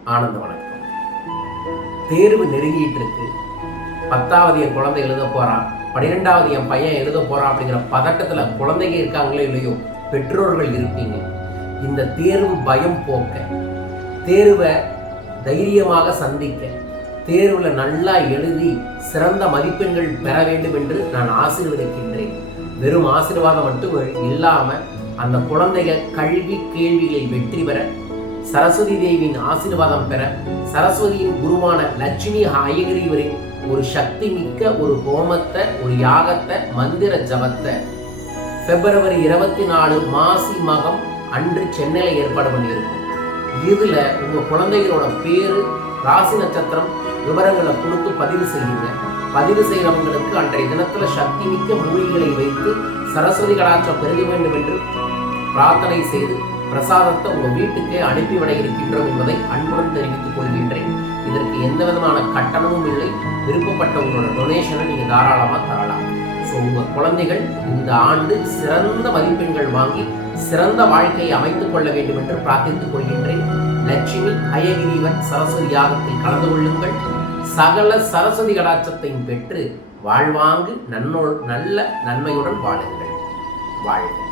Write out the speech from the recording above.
ஆனந்த வணக்கம். தேர்வு நெருங்கிட்டு இருக்கு பத்தாவது என் குழந்தை எழுத போறான் பன்னிரெண்டாவது என் பையன் எழுத போறான் அப்படிங்கிற பதட்டத்துல குழந்தைங்க இருக்காங்களோ இல்லையோ பெற்றோர்கள் இருப்பீங்க. இந்த தேர்வு பயம் போக்க தேர்வை தைரியமாக சந்திக்க தேர்வுல நல்லா எழுதி சிறந்த மதிப்பெண்கள் பெற வேண்டும் என்று நான் ஆசீர்வதிக்கின்றேன் வெறும் ஆசீர்வாதம் மட்டும் இல்லாம அந்த குழந்தைகள் கல்வி கேள்விகளில் வெற்றி பெற சரஸ்வதி தேவியின் ஆசீர்வாதம் பெற சரஸ்வதியின் குருவான லட்சுமி அயகிரிவரின் ஒரு சக்தி மிக்க ஒரு ஹோமத்தை ஒரு யாகத்தை மந்திர ஜபத்தை. பிப்ரவரி இருபத்தி நாலு மாசி மகம் அன்று சென்னையில் ஏற்பாடு பண்ணியிருக்கும். இதுல உங்க குழந்தைகளோட பேரு ராசி நட்சத்திரம் விவரங்களை கொடுத்து பதிவு செய்யுங்க. பதிவு செய்கிறவங்களுக்கு அன்றைய தினத்துல சக்தி மிக்க மூலிகளை வைத்து சரஸ்வதி கடாட்சம் பெருக வேண்டும் என்று பிரார்த்தனை செய்து பிரசாதத்தை உங்க வீட்டுக்கே அனுப்பிவிட இருக்கின்றோம் என்பதை அன்புடன் தெரிவித்துக் கொள்கின்றேன். இதற்கு எந்த விதமான கட்டணமும் இல்லை. விருப்பப்பட்ட உங்களோட டொனேஷனை நீங்க தாராளமாக தரலாம். ஸோ உங்கள் குழந்தைகள் இந்த ஆண்டு சிறந்த மதிப்பெண்கள் வாங்கி சிறந்த வாழ்க்கையை அமைத்துக் கொள்ள வேண்டும் என்று பிரார்த்தித்துக் கொள்கின்றேன். லட்சுமி அயகிரீவன் சரஸ்வதி யாகத்தில் கலந்து கொள்ளுங்கள். சகல சரஸ்வதி கடாட்சத்தையும் பெற்று வாழ்வாங்கு நன்னோ நல்ல நன்மையுடன் வாழுங்கள். வாழ்க.